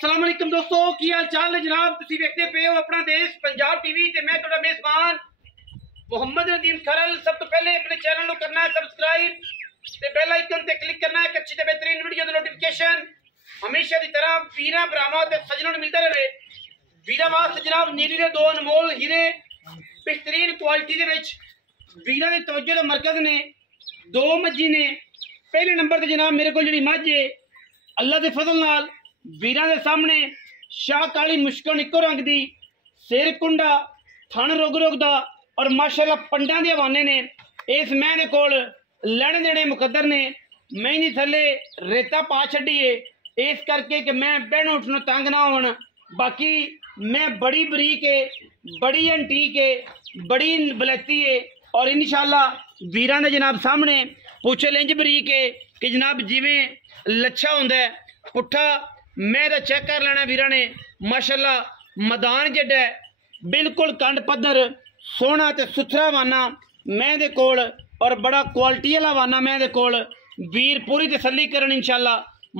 अस्सलाम वालेकुम दोस्तों, की हाल चाल है जनाब। तुसी देखते पे हो अपना देश पंजाब टीवी ते मैं तुहाडा मेजबान मोहम्मद नदीम खरल। सब तो पहले अपने चैनल को करना है सब्सक्राइब ते बेल आइकन ते क्लिक करना है कि अच्छी ते बेहतरीन वीडियो दी नोटिफिकेशन हमेशा की तरह वीरां भरावां ते सज्जनों नूं मिलदा रहे। वीरां वास्ते जनाब नीली दे दो अनमोल हीरे बेहतरीन क्वालिटी दे विच वीरां दे तवज्जो दे मरकज ने दो मज्जी ने। पहले नंबर ते जनाब मेरे को जिहड़ी मझ है अल्लाह के फजल नाल वीरां दे सामने शाह काली मुश्कन इको रंग दी सिर कुंडा थन रुग रुग दा और माशाअल्लाह पंडा दे हवाने ने। इस मैं दे कोल लैने देने मुकद्दर ने मैं थले रेता पा छड्डी है इस करके कि मैं बहन उठनों तंग ना होवन। बाकी मैं बड़ी बरीक है, बड़ी एंटीक है, बड़ी बलैती है और इंशाअल्लाह वीरां दे जनाब सामने पूछे इंज बरीक है कि जनाब जिवें लच्छा हुंदा है पुट्ठा मैं तो चेक कर लेना। वीरां ने माशाअल्लाह मैदान जड्डा है बिल्कुल कंड पद्धर सोहना ते सुथरा वाना मैं दे कोल और बड़ा क्वालिटी वाला वाना मैं दे कोल। वीर पूरी तसल्ली करन इंशाअल्लाह।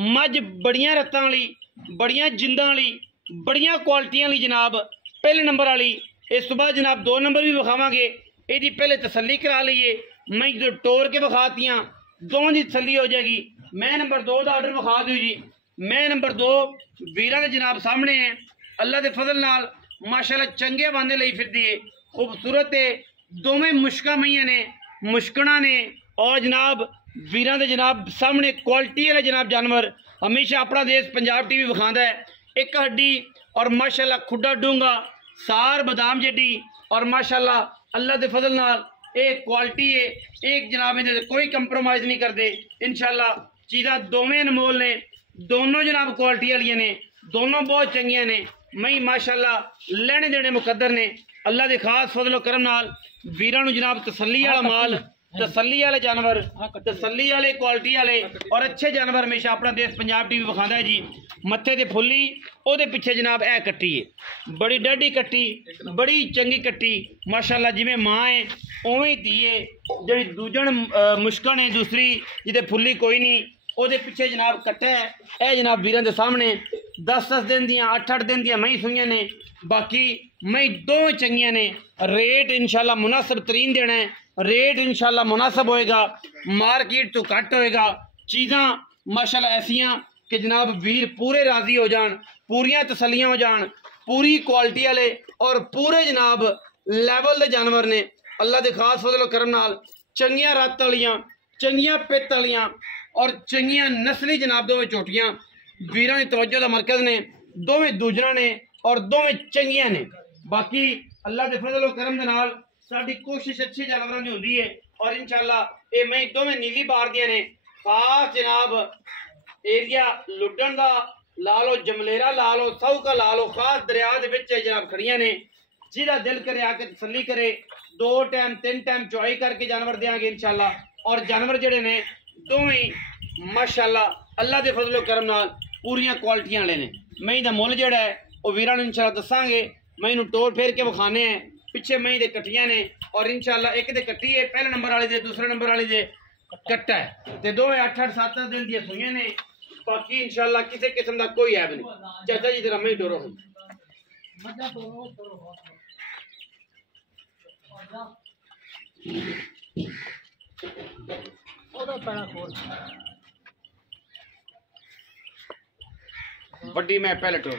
मझ बड़ियां रत्तां वाली, बड़ियां जिंदां वाली, बड़ियां क्वालिटियां वाली जनाब पहले नंबर वाली। इस तो बाद जनाब दो नंबर भी विखावांगे। यदि पहले तसल्ली करा लीए मैं जो टोर के विखातियां दोवां दी तसल्ली हो जाएगी। मैं नंबर दो का आर्डर विखा दू जी। मैं नंबर दो वीरां दे जनाब सामने है अल्लाह के फजल नाल माशाअल्लाह चंगे वादे लई फिरदी है खूबसूरत है। दोवें मुश्कां मईयां ने मुश्कणा ने और जनाब वीरां दे जनाब सामने क्वालिटी वाले जनाब जानवर हमेशा अपना देश पंजाब टीवी विखांदा है। एक हड्डी और माशाअल्लाह खुड्डा डूंगा सार बादाम जड्डी और माशाअल्लाह अल्लाह के फजल नाल एक क्वालिटी है। एक जनाब इहदे कोई कंप्रोमाइज़ नहीं करते इंशाअल्लाह। चीज़ां दोवें अनमोल ने, दोनों जनाब क्वालिटी वाली ने, दोनों बहुत चंगियां ने। मई माशाअल्लाह लेने देने मुकद्दर ने अल्लाह के खास फजलो करम नाल वीरां नूं जनाब तसल्ली वाला माल, तसल्ली वाले जानवर, तसल्ली वाले क्वालिटी वाले और अच्छे जानवर हमेशा अपना देश पंजाब टीवी विखांदा है जी। मत्थे ते फुल्ली ओहदे पिछे जनाब ए कट्टी है बड़ी डाढी कट्टी, बड़ी चंगी कट्टी माशाअल्लाह। जिवें माँ है उवें धी है। जिहड़ी दूजण मुश्कन है दूसरी जिहदे फुल्ली कोई नहीं ओहदे पिछे जनाब कट्टा है। ए जनाब वीरां दे सामने 10-10 दिन दियां 8-8 दिन दियां मई सूइयां ने। बाकी मई दोवें चंगियां ने। रेट इंशाअल्लाह मुनासिब तरीन देना है। रेट इंशाअल्लाह मुनासिब होएगा, मार्केट तो घट होएगा। चीज़ां माशाअल्लाह ऐसियां कि जनाब वीर पूरे राजी हो जान, पूरियां तसलियां हो जान, पूरी क्वालिटी वाले और पूरे जनाब लैवल दे जानवर ने अल्लाह के खास फजल करम नाल। चंगियां रत्त वालियां, चंगियां पित्त वालियां और चंगियां नस्ली जनाब दोवें चोटियां वीरां दी तवज्जो दा मरकज ने। दोवें दूजरा ने और दोवें चंगियां ने। बाकी अल्लाह के फजल करम दे नाल साडी कोशिश अच्छी जानवरां दी हुंदी है और इंशाअल्लाह ये मैं दोवें नीली बार दियां ने। खास जनाब एरिया लुड्डन दा ला लो, जमलेरा ला लो, साहू का ला लो, खास दरिया दे विच जनाब खड़ियां ने। जिहदा दिल करे आके तसल्ली करे 2 टाइम 3 टाइम चुआई करके जानवर देंगे इंशाअल्लाह। और जानवर जिहड़े ने दोवें माशाअल्लाह अल्लाह के फजलो करम नाल पूरियां क्वालिटियां वाले ने। मई दा मुल जिहड़ा है वो वीरां नूं इंशाअल्लाह दसांगे। मई नूं टोर फेर के विखाने हैं। पिछे मई दे कट्टियां ने और इंशाअल्लाह एक दे कट्टी है पहले नंबर वाले दे, दूसरे नंबर वाले दे कट्टा है ते दोवें 8-8 7 दिन दी सूइयां ने। बाकी इंशाअल्लाह किसी किस्म का कोई ऐब नहीं। चाचा जी जरा मई टोरो बड़ी मैं पहले टोर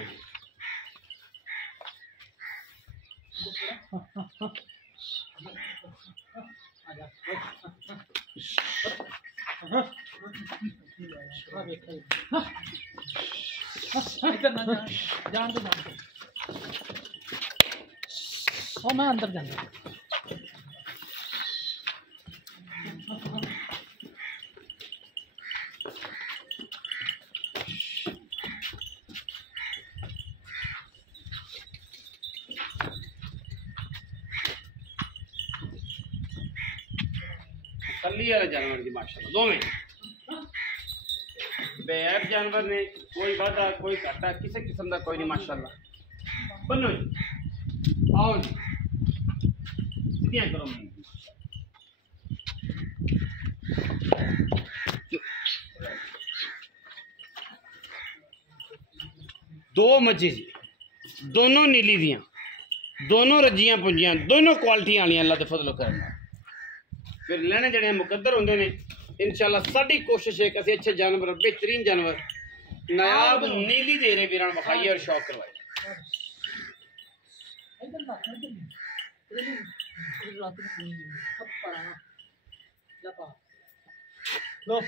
मैं अंदर जाना तसल्ली वाले जानवर की माशाअल्लाह दोवें बेऐब जानवर ने। कोई वादा कोई घाटा किसी किस्म का कोई नहीं माशाअल्लाह। बनो जी आओ जी सीधियां करो। दो मझे जी, दोनों नीली दियाँ, दोनों रजियां पुंजियां, दोनों क्वालिटी वाली अल्लाह दे फजलो करना। फिर लेने जड़े मुकद्दर होंगे ने इंशाल्लाह। साडी कोशिश है कि असीं अच्छे जानवर, बेहतरीन जानवर, नायाब नीली दे रहे वीरान बखाइए और शौक करवाए। लो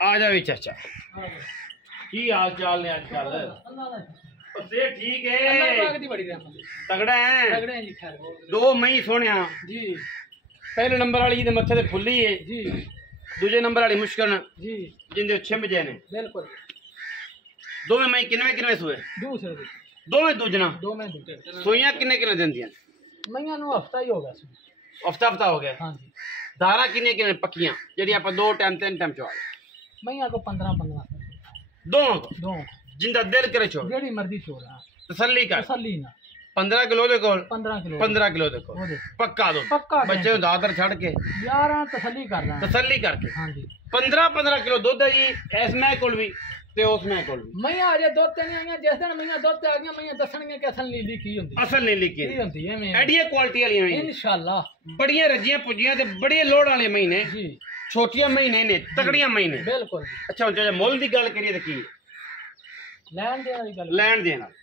आ जा भी चाचा, की हाल चाल ने आजकल? से ठीक है, तगड़ा है जी। खैर दो मई सोने जी पहले नंबर वाली जी मत्थे ते फुल्ली है जी, दूजे नंबर वाली मुश्किल जी जिंदे छिम जे ने। बिल्कुल। दोवें मई किनवे किनवे सोए? दूसरे दोवें दूजना दो में दूसरे सोइयां किन्ने किन्ने दिंदियां? मैया नु हफ्ता ही हो गया सी। हफ्ता हफ्ता हो गया। हाँ जी। धारा किन्ने किन्ने पक्कियां जेडी आप 2 टाइम 3 टाइम चवा? मैया को 15 दोनों को दो जिंदा दिल करे छोड़, जेडी मर्जी छोड़। तसल्ली कर। तसल्ली ना 15 किलो दे कोल, 15 किलो 15 किलो दे कोल वो दे पक्का दो। पक्का बच्चे नु दादर छड़ के यार तसल्ली कर रहा है। तसल्ली करके हाँ जी। 15 किलो दुध है जी इस मैं कोल भी ते उस मैं कोल भी। मैया अजे दो ते नहीं आईयां, जिस दिन मैया दो ते आ गईयां मैया दसणगे कि असल नीली की हुंदी, असल नहीं लिखी की हुंदी है मैं एडिया क्वालिटी वाली हैं इंशाल्लाह। बड़ियां रजियां पुजियां ते बड़े लोड़ वाले महीने, जी छोटियां महीने ने तगड़ियां महीने। बिल्कुल। अच्छा हुन जे मुੱਲ दी गल करिए ते की लैन देन वाली गल, लैन देन वाली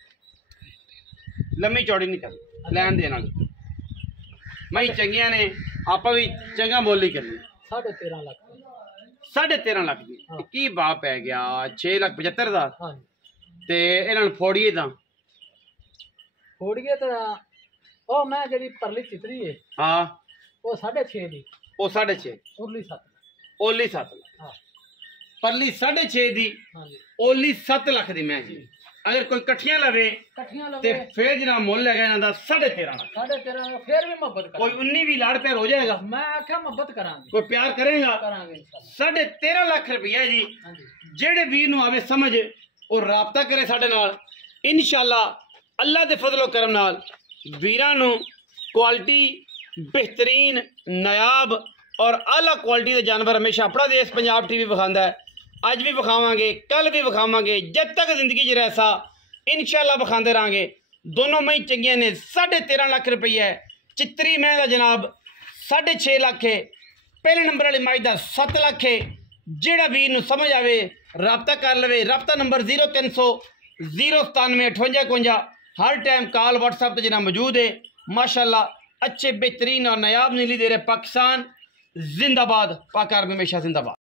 लम्मी चौड़ी नहीं करनी, लैन देन वाली मई चंगियां ने आपा भी चंगा मुੱਲ ही करनी। 13.5 लाख। 13.5 लाख दी हाँ। की भाव पै गया 6,75,000 हाँ जी। ते इन्हां नूं फोड़िए तां फोड़िए तो ओ मैं जेडी परली चितरी है हाँ वो 6.5 दी, वो 6.5 उरली 7। ओली 7 लाख हाँ परली 6.5 दी, हाँ जी। ओली 7 लाख दी मैं जी। अगर कोई कट्ठियां लवे कट्ठियां ते लगे फिर जरा मुੱਲ हैगा इन्हां दा 13.5 लाख। 13.5 फिर भी मोहब्बत कर। कोई 19 भी लाड़ प्यार हो जाएगा, मैं आख्या मोहब्बत करांगे कोई प्यार करेगा। करांगे इंशाल्लाह। 13.5 लाख रुपया जी। हाँ जी। जेड़े वीर नूं आवे समझ और राबता करे साडे नाल इंशाल्लाह अल्लाह दे फजलो करम नाल वीरां नूं क्वालिटी बेहतरीन नायाब और आला क्वालिटी के जानवर हमेशा अपना देश पंजाब टीवी विखांदा है। अज भी विखावांगे, कल भी विखावांगे, जब तक जिंदगी च रहसा इंशाल्लाह विखांदे रहांगे। दोनों मई चंगियां ने। 13.5 लाख रुपया है चित्तरी मैं दा जनाब 6.5 लाख है। पहले नंबर वाली माई दा 7 लाख है। जेड़ा वीर नूं समझ आवे राबता कर लवे। राबता नंबर 0300 097 58 हर टाइम कॉल व्हाट्सएप पर जना मौजूद है। माशाल्लाह अच्छे बेहतरीन और नायाब नीली दे रहे। पाकिस्तान जिंदाबाद, पाक आर्मी हमेशा जिंदाबाद।